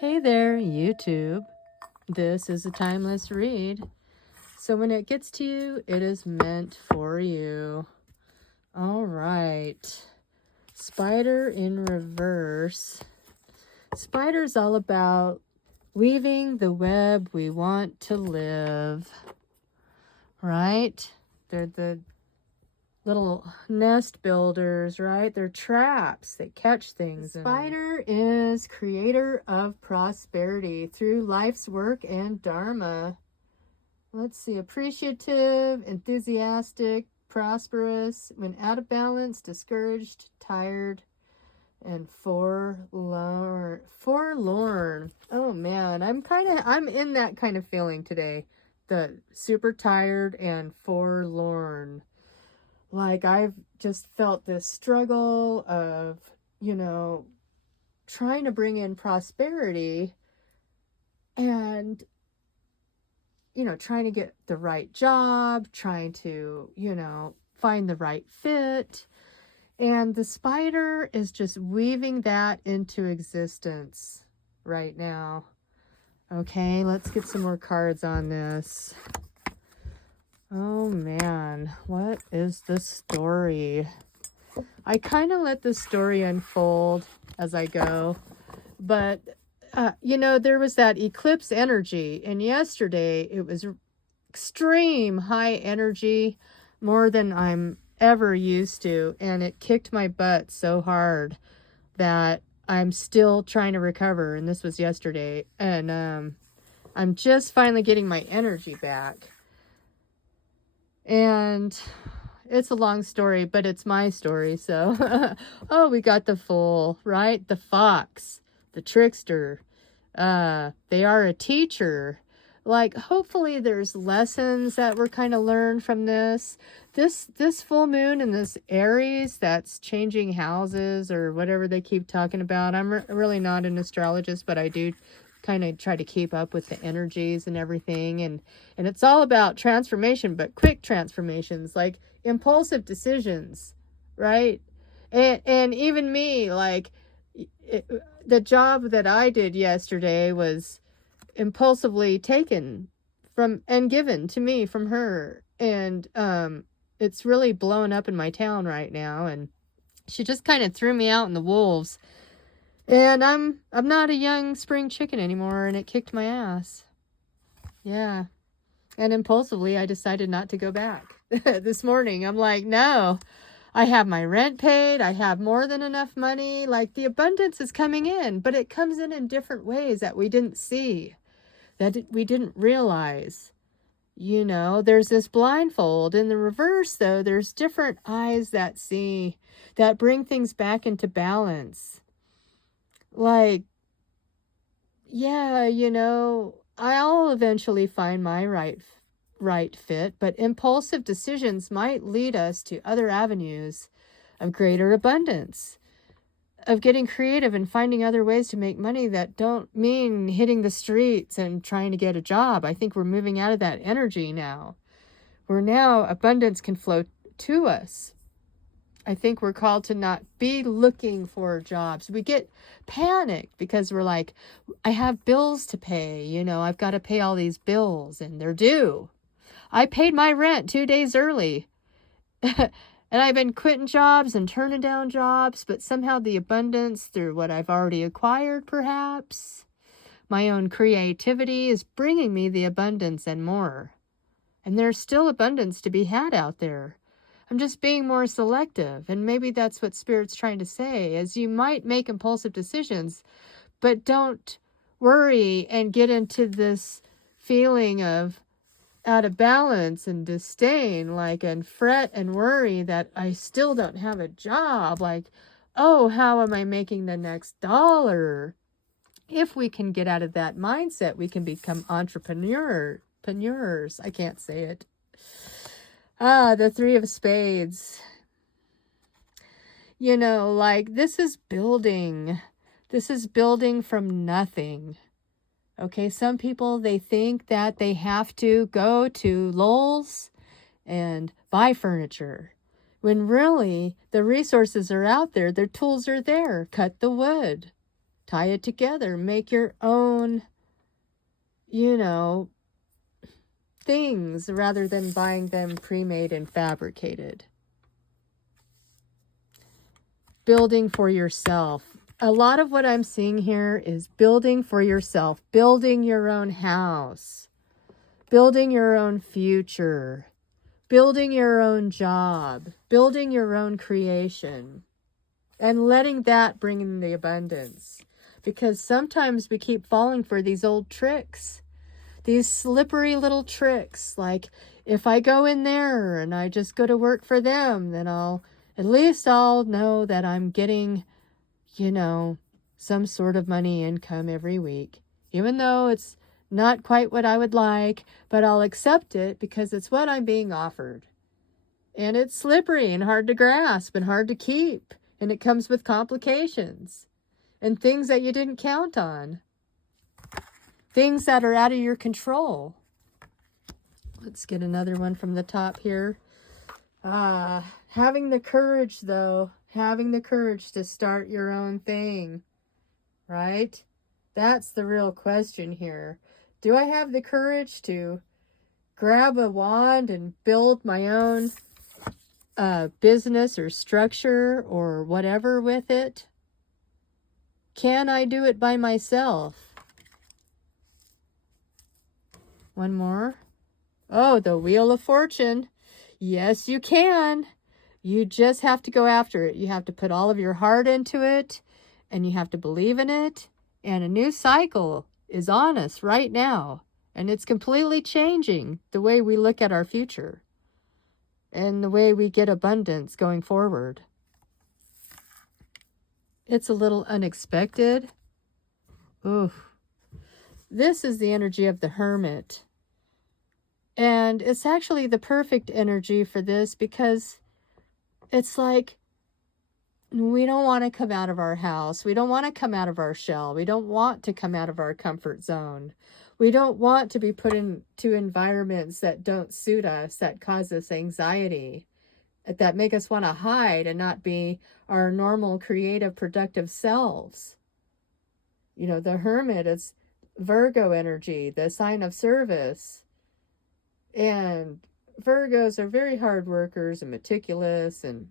Hey there, YouTube. This is a timeless read. So when it gets to you, it is meant for you. All right. Spider in reverse. Spider's all about weaving the web we want to live. Right? They're the little nest builders, right? They're traps. They catch things. The spider is creator of prosperity through life's work and dharma. Let's see. Appreciative, enthusiastic, prosperous, when out of balance, discouraged, tired, and forlorn. Oh man, I'm in that kind of feeling today. The super tired and forlorn. Like, I've just felt this struggle of, trying to bring in prosperity and, trying to get the right job, trying to, find the right fit. And the spider is just weaving that into existence right now. Okay, let's get some more cards on this. Oh man, what is the story? I kind of let the story unfold as I go, but there was that eclipse energy, and yesterday it was extreme high energy, more than I'm ever used to, and it kicked my butt so hard that I'm still trying to recover, and this was yesterday, and I'm just finally getting my energy back. And it's a long story, but it's my story. So, oh, we got the fool, right? The fox, the trickster. They are a teacher. Like, hopefully there's lessons that we're kind of learned from this. This full moon in this Aries that's changing houses or whatever they keep talking about. I'm really not an astrologist, but I do kind of try to keep up with the energies and everything, and it's all about transformation, but quick transformations, like impulsive decisions, right? And even me, like the job that I did yesterday was impulsively taken from and given to me from her, and it's really blowing up in my town right now, and she just kind of threw me out in the wolves. And I'm not a young spring chicken anymore, and it kicked my ass. Yeah. And impulsively, I decided not to go back. This morning, I'm like, no, I have my rent paid. I have more than enough money. Like, the abundance is coming in, but it comes in different ways that we didn't see, that we didn't realize. There's this blindfold. In the reverse, though, there's different eyes that see, that bring things back into balance. Like, yeah, I'll eventually find my right fit, but impulsive decisions might lead us to other avenues of greater abundance, of getting creative and finding other ways to make money that don't mean hitting the streets and trying to get a job. I think we're moving out of that energy now, where now abundance can flow to us. I think we're called to not be looking for jobs. We get panicked because we're like, I have bills to pay. I've got to pay all these bills and they're due. I paid my rent 2 days early. And I've been quitting jobs and turning down jobs, but somehow the abundance through what I've already acquired, perhaps, my own creativity is bringing me the abundance and more. And there's still abundance to be had out there. I'm just being more selective, and maybe that's what Spirit's trying to say, is you might make impulsive decisions, but don't worry and get into this feeling of out of balance and disdain, and fret and worry that I still don't have a job, like, oh, how am I making the next dollar? If we can get out of that mindset, we can become entrepreneurs. I can't say it. The Three of Spades. This is building. This is building from nothing. Okay, some people, they think that they have to go to Lowe's and buy furniture, when really the resources are out there. Their tools are there. Cut the wood. tie it together, make your own, you know, things rather than buying them pre-made and fabricated. Building for yourself. A lot of what I'm seeing here is building for yourself, building your own house, building your own future, building your own job, building your own creation, and letting that bring in the abundance. Because sometimes we keep falling for these old tricks, these slippery little tricks. Like, if I go in there and I just go to work for them, then at least I'll know that I'm getting, you know, some sort of money income every week. Even though it's not quite what I would like, but I'll accept it because it's what I'm being offered. And it's slippery and hard to grasp and hard to keep. And it comes with complications and things that you didn't count on. Things that are out of your control. Let's get another one from the top here. Having the courage, though. Having the courage to start your own thing. Right? That's the real question here. Do I have the courage to grab a wand and build my own business or structure or whatever with it? Can I do it by myself? One more. Oh, the Wheel of Fortune. Yes, you can. You just have to go after it. You have to put all of your heart into it, and you have to believe in it. And a new cycle is on us right now. And it's completely changing the way we look at our future and the way we get abundance going forward. It's a little unexpected. Oof. This is the energy of the Hermit. And it's actually the perfect energy for this because it's like we don't want to come out of our house. We don't want to come out of our shell. We don't want to come out of our comfort zone. We don't want to be put into environments that don't suit us, that cause us anxiety, that make us want to hide and not be our normal, creative, productive selves. You know, the Hermit is Virgo energy, the sign of service. And Virgos are very hard workers and meticulous and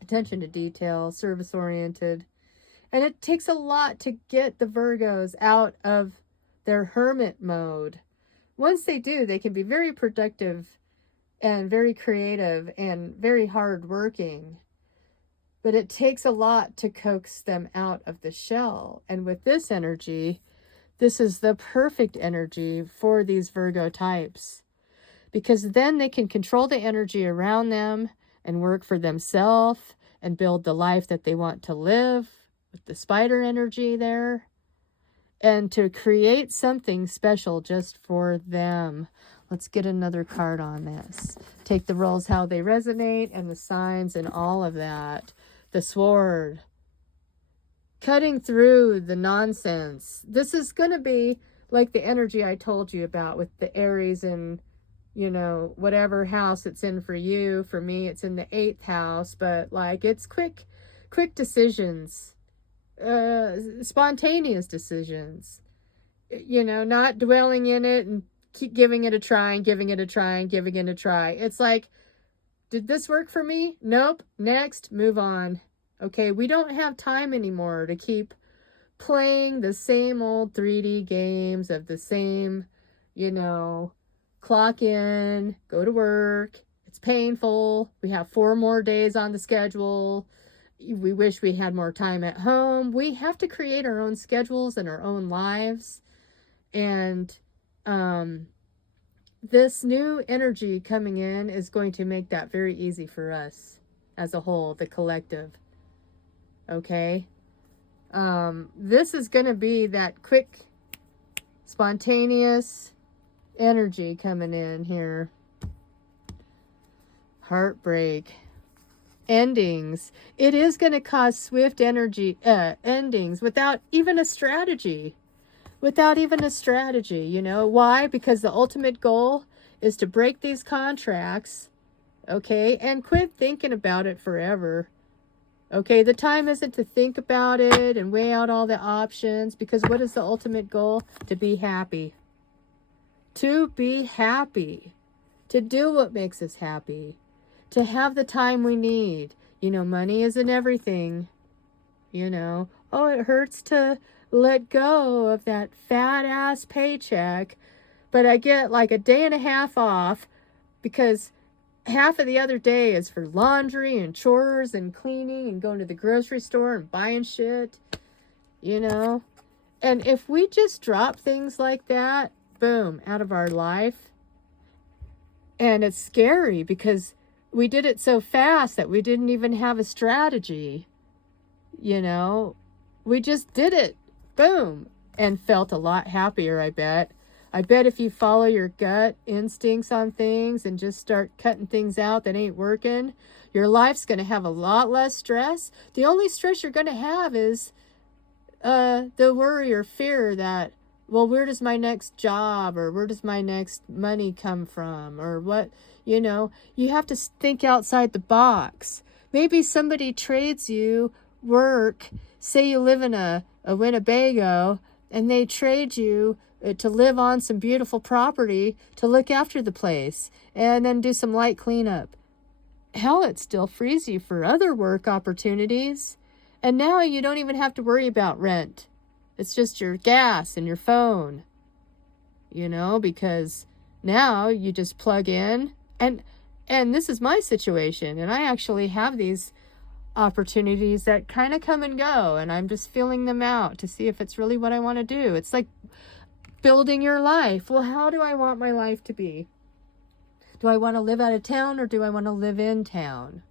attention to detail, service-oriented. And it takes a lot to get the Virgos out of their hermit mode. Once they do, they can be very productive and very creative and very hardworking. But it takes a lot to coax them out of the shell. And with this energy, this is the perfect energy for these Virgo types. Because then they can control the energy around them and work for themselves and build the life that they want to live with the spider energy there. And to create something special just for them. Let's get another card on this. Take the roles how they resonate and the signs and all of that. The Sword. Cutting through the nonsense. This is going to be like the energy I told you about with the Aries and, you know, whatever house it's in for you. For me, it's in the 8th house. But like, it's quick decisions. Spontaneous decisions. You know, not dwelling in it and keep giving it a try and giving it a try and giving it a try. It's like, did this work for me? Nope. Next, move on. Okay, we don't have time anymore to keep playing the same old 3D games of the same, you know, clock in, go to work. It's painful. We have 4 more days on the schedule. We wish we had more time at home. We have to create our own schedules and our own lives. And this new energy coming in is going to make that very easy for us as a whole, the collective. Okay? This is going to be that quick, spontaneous energy coming in here. Heartbreak. Endings. It is going to cause swift energy endings without even a strategy. Without even a strategy, you know. Why? Because the ultimate goal is to break these contracts, okay, and quit thinking about it forever. Okay, the time isn't to think about it and weigh out all the options, because what is the ultimate goal? To be happy. To be happy. To do what makes us happy. To have the time we need. You know, money isn't everything. You know, oh, it hurts to let go of that fat ass paycheck, but I get like a day and a half off because half of the other day is for laundry and chores and cleaning and going to the grocery store and buying shit, you know. And if we just drop things like that, boom, out of our life, and it's scary because we did it so fast that we didn't even have a strategy, you know. We just did it, boom, and felt a lot happier, I bet. I bet if you follow your gut instincts on things and just start cutting things out that ain't working, your life's going to have a lot less stress. The only stress you're going to have is the worry or fear that, well, where does my next job or where does my next money come from or what, you know. You have to think outside the box. Maybe somebody trades you work. Say you live in a Winnebago and they trade you to live on some beautiful property to look after the place and then do some light cleanup. Hell, it still frees you for other work opportunities. And now you don't even have to worry about rent. It's just your gas and your phone, you know, because now you just plug in. And this is my situation. And I actually have these opportunities that kind of come and go. And I'm just feeling them out to see if it's really what I want to do. It's like building your life. Well, how do I want my life to be? Do I want to live out of town or do I want to live in town?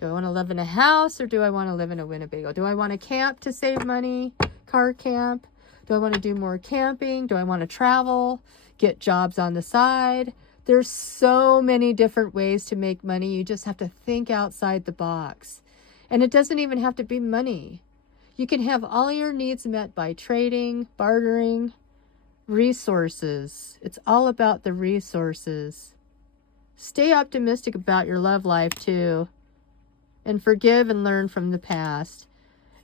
Do I want to live in a house or do I want to live in a Winnebago? Do I want to camp to save money? Car camp? Do I want to do more camping? Do I want to travel? Get jobs on the side? There's so many different ways to make money. You just have to think outside the box. And it doesn't even have to be money. You can have all your needs met by trading, bartering, resources. It's all about the resources. Stay optimistic about your love life too. And forgive and learn from the past.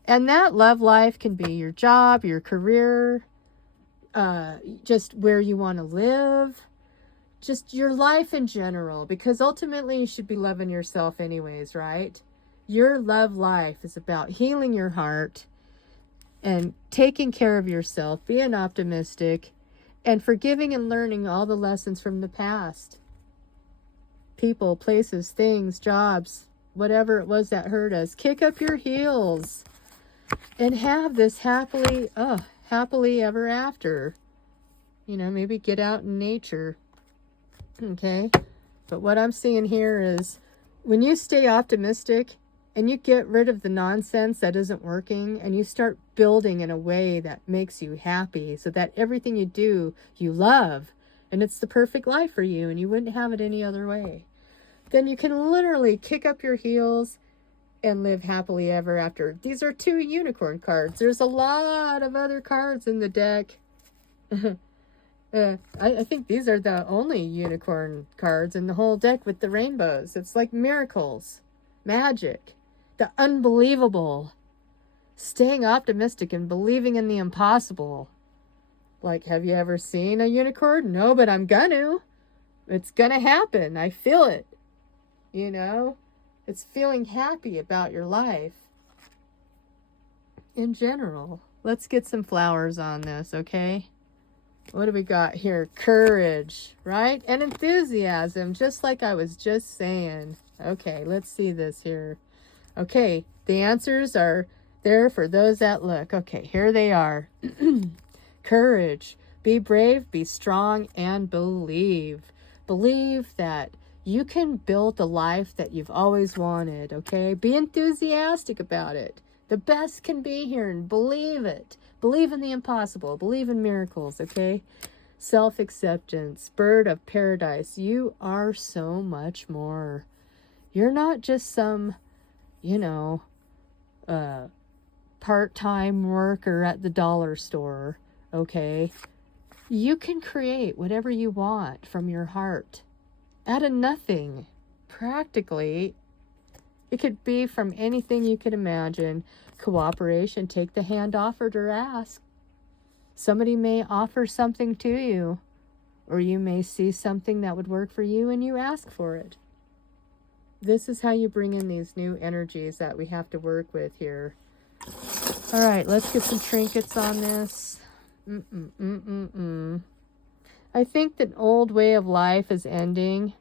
And that love life can be your job, your career, just where you want to live, just your life in general, because ultimately you should be loving yourself anyways, right? Your love life is about healing your heart and taking care of yourself, being optimistic, and forgiving and learning all the lessons from the past. People, places, things, jobs, whatever it was that hurt us. Kick up your heels and have this happily ever after. You know, maybe get out in nature. Okay? But what I'm seeing here is when you stay optimistic and you get rid of the nonsense that isn't working and you start building in a way that makes you happy so that everything you do, you love, and it's the perfect life for you and you wouldn't have it any other way, then you can literally kick up your heels and live happily ever after. These are 2 unicorn cards. There's a lot of other cards in the deck. I think these are the only unicorn cards in the whole deck with the rainbows. It's like miracles, magic, the unbelievable, staying optimistic and believing in the impossible. Like, have you ever seen a unicorn? No, but I'm gonna. It's gonna happen. I feel it. You know? It's feeling happy about your life. In general. Let's get some flowers on this, okay? What do we got here? Courage, right? And enthusiasm, just like I was just saying. Okay, let's see this here. Okay, the answers are there for those that look. Okay, here they are. Courage. Be brave, be strong, and believe. Believe that you can build the life that you've always wanted, okay? Be enthusiastic about it. The best can be here, and believe it. Believe in the impossible. Believe in miracles, okay? Self-acceptance. Bird of paradise. You are so much more. You're not just some, you know, part-time worker at the dollar store, okay? You can create whatever you want from your heart. Out of nothing, practically. It could be from anything you could imagine. Cooperation, take the hand offered or ask. Somebody may offer something to you, or you may see something that would work for you and you ask for it. This is how you bring in these new energies that we have to work with here. All right, let's get some trinkets on this. I think that old way of life is ending.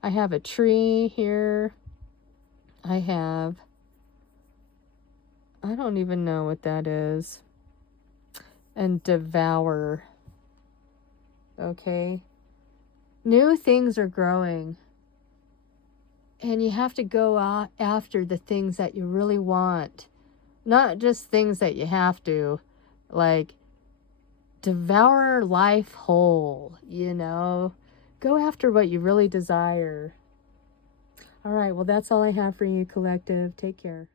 I have a tree here. I don't even know what that is. And devour. Okay. New things are growing. And you have to go out after the things that you really want. Not just things that you have to. Like, devour life whole, you know. Go after what you really desire. All right, well, that's all I have for you, collective. Take care.